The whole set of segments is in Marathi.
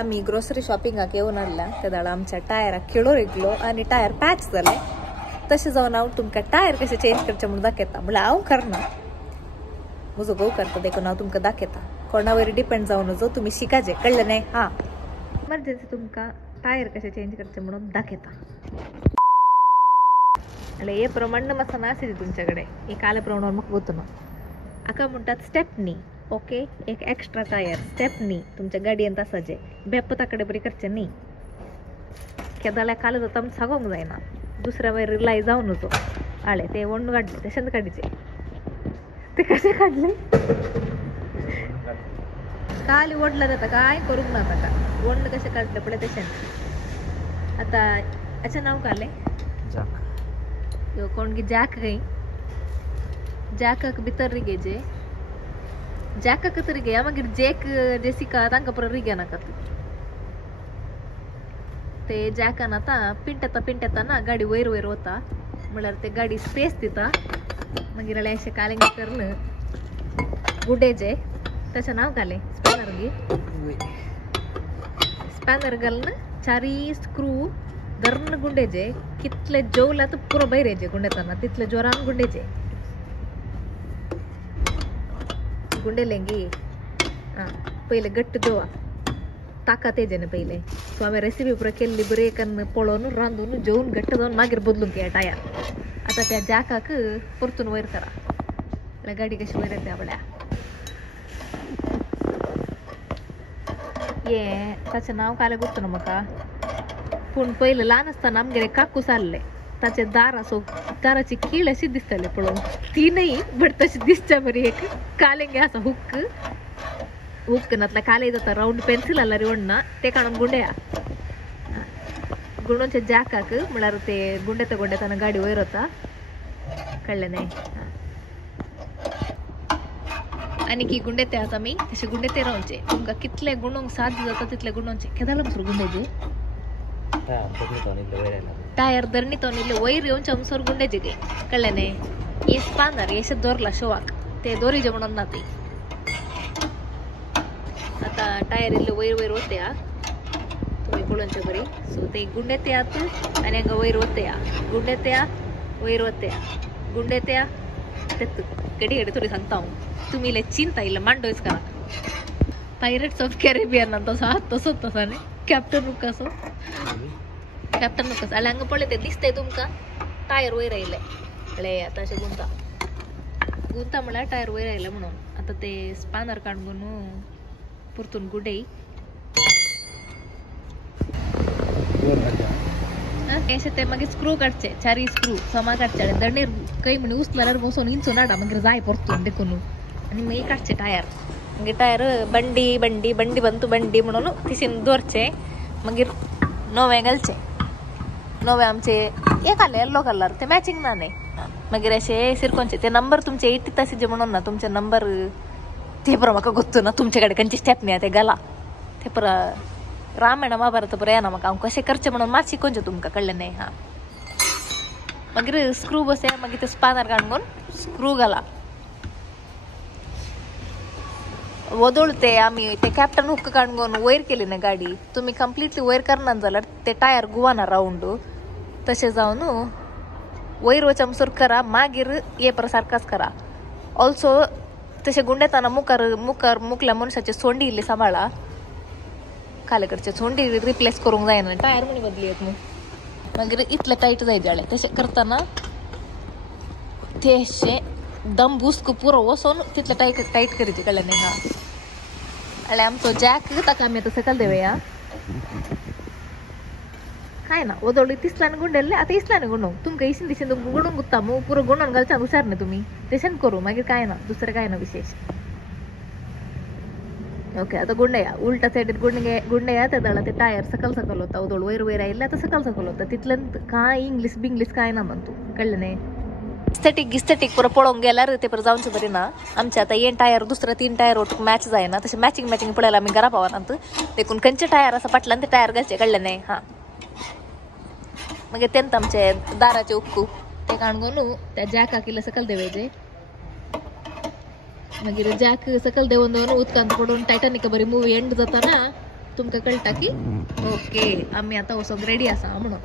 आम्ही ग्रोसरी शॉपिंगाक येऊन हाडला तेदाळ आमच्या टायराक खिळो येयलो आणि टायर पॅच जाले तशें जावन हांव तुमकां टायर कशें चेंज करचें म्हणून दाखयता म्हळ्यार हांव करना म्हजो घोव करता देखून हांव तुमकां दाखयता कोणा वयर डिपेंड जावन नजो तुमी शिकाजे कळ्ळें न्ही हां इमर्जन्सी तुमकां टायर कशें चेंज करचें म्हणून दाखयता अरे हे प्रमाण मसाला आसली तुमचे कडेन हे काले प्रमाण म्हाका गोतूना हाका म्हणटात स्टेपनी ओके एक एक्स्ट्रा टायर स्टेपनी तुमच्या गाडयेंत आसाचे बेपता कडेन बरी करचें न्ही केदाल्या काले जाता आमी सांगोंक जायना दुसऱ्या वयर रिलाय जावन नजो आळे ते वण्ण काडले तशेंच काडचे ते कशें काडले काली ओडला जाता काय करूंक ना ताका वण्ण कशें काडले पळय तशें आतां हाचें नांव काले कोण की जॅक गई जॅकाक भितर रिगेजे जॅकाक रिगे मागीर जॅक जेसिका तांकां परत रिगे नाकात ते जॅकान आतां पिंटेता ना गाडी वयर वयर वता म्हळ्यार ते गाडी स्पेस दिता मागीर आले अशें कालेंगे करून गुडेजे ताचें नांव घालें स्पॅनर घे स्पॅनर घालून चारी स्क्रू धरून गुंडेजे कितले जेवला तर पुरो भायर येजे गुंडेताना तितले जोरान गुंडेजे गुंडेलें गे आं पयले गट्ट जेवा ताकत येजे न्ही पयले सो हांवें रेसिपी पुरो केल्ली बरी कन्न पळोवन रांदून जेवून घट्ट जावन मागीर बदलूंक या टायर आतां त्या जॅकाक परतून वयर करा म्हळ्यार गाडी कशी वयर येता म्हळ्यार ये ताचें नांव कालें गुर्तना म्हाका पूण पयलीं ल्हान आसतना आमगेर काकूस आसले ताचे दाराची कीळ अशी दिसताली पळोवन ती न्ही बट तशी दिसता बरी एक कालेंगे आसा हुक्क नातला काले जाता राउंड पेन्सिल आला ओडना ते काडून गुंडेया गुंडोवचे जॅकाक म्हळ्यार ते गुंडेताना गाडी वयर वता कळ्ळें न्ही आनी की गुंडेते आतां आमी तशें गुंडेते रावचे तुमकां कितले गुंडोवंक साध्य जाता तितले गुंडोवचे केदालो बसरो गुंडेजे टायर धरणीतोन इल्ले वयर येवचे अमसोर गुंडेजे गे कळ्ळें न्ही हे स्पॅनर हे दवरला शोवाक ते दोरीजे म्हणून ना ती आता टायर इल्ले वयर वयर वत्या तुम्ही पळोवचे बरी सो ते गुंडेत्यात आनी हांगा वयर वत्या गुंडेत्या वयर वत्या गुंडेत्या तेत घडी घडी थोडी सांगता हांव तुमी इल्ले चिंता इल्ले मांडोयच करा पायरेट्स ऑफ कॅरेबियन तसोच तसा न्ही कॅप्टन लुकास जाल्यार हांगा पळय ते दिसतंय तुमकां टायर वयर आयले म्हळ्यार आतां अशें गुंता म्हळ्यार टायर वयर आयले म्हणून आतां ते स्पॅनर काडून परतून गुडे अशें ते मागीर स्क्रू काडचे चारी स्क्रू समा काडचे दंडीर काही म्हणे उचल्यार बसोन इंचून हाडा मागीर जाय परतून देखून आनी मागीर काडचे टायर मागीर टायर बंडी बंडी बंडी बंतू बंडी म्हणून तिशीन दवरचे मागीर नवे घालचे नवे आमचे एक आले येल्लो कलर ते मॅचिंग ना न्ही मागीर अशें सिरकोनचे ते नंबर तुमचे 80 तासीचे म्हणून ना तुमचे नंबर ते पुरो म्हाका गोत्तू ना तुमचे कडेन खंयचे स्टेप न्ही ते घाला ते पुरो रामायण महाभारत पुरो येना म्हाका हांव कशें करचें म्हणून मात शिकोवचें तुमकां कळ्ळें न्ही हां मागीर स्क्रू बसया मागीर ते स्पॅनर काडून स्क्रू घाला वदोळ ते आमी ते कॅप्टन हुक्क काडून वयर केली ना गाडी तुमी कंप्लिटली वयर करना जाल्यार ते टायर गुवाना राउंड तशें जावन वयर वचून अमसोर करा मागीर हे पर सारकाच करा ऑल्सो तशें गुंडेताना मुकल्या मनशाची सोंडी इल्ली सांबाळा काले कडचे सोंडी रिप्लेस करूंक जायना टायर म्हणी बदली येत न्हू मागीर इतले टायट जाय जालें तशें करतना ते अशें दम बुस्क पुरो वचोन तितले टायट करीचे कळ्ळें न्ही हां आल्या आमचो जॅक ताका आमी आतां सकयल देवया काय ना वदोळी तिसल्यान गुंडेल्ले आतां इसल्यान गुंडोवंक तुमकां इशीन दिशीन तुमकां गुंडोवंक गुत्ता मग पुरो गुंडोवन घालचा हुशार न्ही तुमी तशेंच करूं मागीर काय ना दुसरें काय ना विशेष ओके आतां गुंडया उलटा सायडीन गुंडया ते दळा ते टायर सकल वता वदोळ वयर वयर आयिल्ले आतां सकल वता तितल्यान काय इंग्लीश बिंग्लीश काय ना म्हण तूं कळ्ळें न्ही गिस्थेटीक पुरो पळोवंक गेल्यार ते पर जावचें बरें ना आमचे आतां हे टायर दुसरे 3 टायर ओटूक मॅच जायना तशें मॅचिंग पळयला आमी घरा पावनात देखून खंयचे टायर आसा फाटल्यान ते टायर घालचे कळ्ळें न्ही हां मागीर तेंत आमचे दाराचे उक्कू ते काणून त्या जॅकाक इल्ले सकल देवयचे मागीर जॅक सकल देवन उदकांत पडून टायटानिका बरी मुवी एंड जाता ना तुमका कळटा की ओके आम्ही आता वसोंक रेडी आसा म्हणून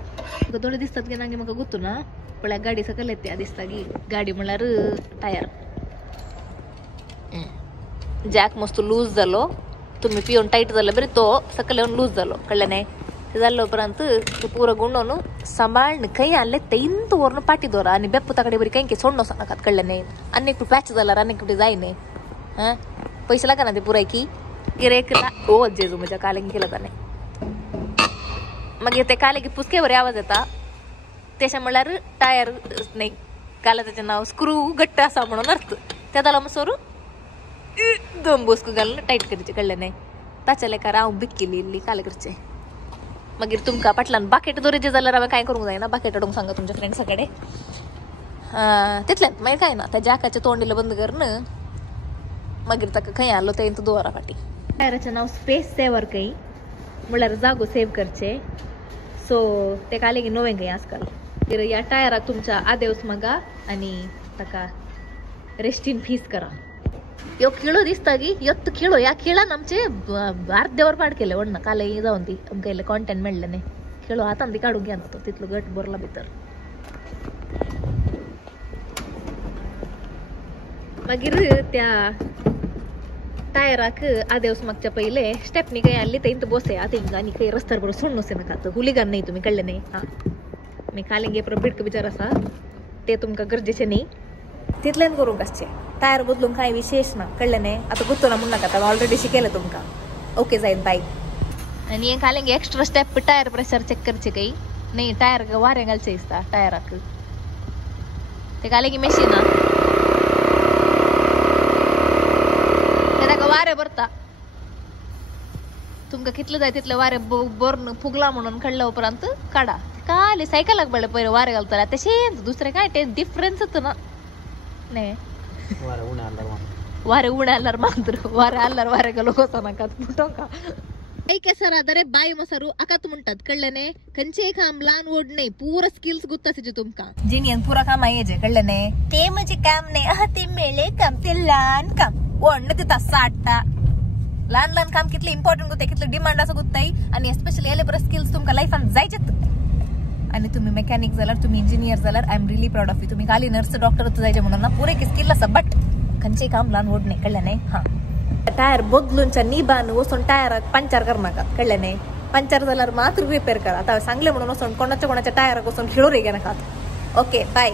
तुका थोडे दिसतात की नांगे म्हाका गुतू ना पळय गाडी सकल येते दिसता की गाडी म्हणल्यार टायर जॅक मस्त लूज जालो तुम्ही पिऊन टाईट झालं बरे तो सकल येऊन लूज झालो कळलं नाही ते जाल्लो उपरांत ते पुरं गुंडोन सांबाळण खंय आणले तेंत वरन पाटी दोरा आणि बेप्पुताकडे बरी काही सोडणं सांगात कळलं नाही अनेक पॅच जाल्यार अनेक कुठे जायने हा पैसे लागा ना ते पुरायकी गिरेकला ओ जेजू म्हज्या कालेंग केलं ताणे मागीर ते काले की पुसकेवर आवाज येता त्याच्या म्हणल्यार टायर नाही काला त्याचे नाव स्क्रू गट्ट असा म्हणून अर्थ त्या त्याला मग सोरू दोन बोसकू घालून टाईट करचे कळले नाही ताच्या लेका राव बिक केली इल्ली काल करचे मागीर तुमका पाटलान बाकेट दोरेचे जाल्यार हांवें काय करूंक जायना बाकेट हाडूंक सांगा तुमच्या फ्रेंड्साकडे तितलेंच मागीर काय ना त्या जॅकाचें तोंडीला बंद कर न मागीर ताका खंय आलो ते दोरा फाटी टायराचें नाव स्पेस सेवर काही म्हळ्यार जागो सेव्ह करचे सो ते काले की नोवें काही आजकाल तर ह्या टायराक तुमच्या आदेवस मागा आनी ताका रेस्ट इन पीस करा यो खेळो दिसता की यत्त खेळो या खेळान आमचे अर्देवर पाड केले वडना काले जाऊन ती आमकां इल्लें कॉन्टेंट मेळ्ळें न्ही खेळो हातान ती काडूंक घेना तो तितलो गट बरला भितर मागीर त्या टायराक आदेवस मागच्या पहिले स्टेपनी काही आणली तेंत बसे आता हिंगा आनी काही रस्त्यार बरोबर सोडून नसे नाका हुलिगान नाही तुम्ही कळले नाही हा मी कालिंगे बिडक बिचार आसा ते तुमकां गरजेचे न्ही तितलेंच करूंक आसचें टायर बदलूंक कांय विशेष ना कळलें न्ही आतां गुत्तो ना म्हण नाका हांवें ऑलरेडी शिकयलें तुमकां ओके जायत बाय आनी हें कालिंगे extra step tyre pressure check करचे काही नाही टायर वारें घालचें दिसता टायराक ते कालिंगे मेशीन ताका वारें भरता तुमकां कितले जाय तितले वारें बरन फुगला म्हणून काडल्या उपरांत काडा काले सायकलाक बळे पयलीं वारें घालतले तशेंच दुसरें काय ते डिफरन्सच ना ನೇ ವಾರೆ ಉಣ ಅಲ್ಲಾರ ಮಾತ್ರ ವಾರೆ ಅಲ್ಲಾರ ವಾರೆ ಗಲೋಸನಕ ಮುಟೋಕ ಐ ಕೆಸರಾದರೆ ಬಾಯಿ ಮೊಸರು ಅಕತ್ ಮುಂಟದ್ ಕಳ್ಳನೆ ಕಂಚೆ काम लान ओढ नाही पूरा स्किल्स गुत्ताचे तुमका जिनियन पूरा काम आहे जे कळले ते म्हणजे काम नाही आहा ते मेले काम ते लहान काम ओढणं ते तसा आटता लहान लहान काम कितले इम्पॉर्टंट गुत्ते कितले डिमांड असं गुत्ताई आणि स्पेशली एले बरे स्किल्स तुमका लाईफान जायचेत आणि तुम्ही मेकॅनिक जाल्यार तुम्ही इंजिनियर जाल्यार I am really proud of you तुम्ही खाली नर्स डॉक्टर जायचे म्हणून ना पुरे स्किल आसा बट खंयचे काम लान ओढ नाही कळले नाही हा टायर बदलूनच्या निबान वचून टायराक पंचर करनाका कळले नाही पंचर जाल्यार मात्र रिपेअर करा आता सांगले म्हणून वचून कोणाच्या टायराक वचून खेळू रे घेनाकात ओके बाय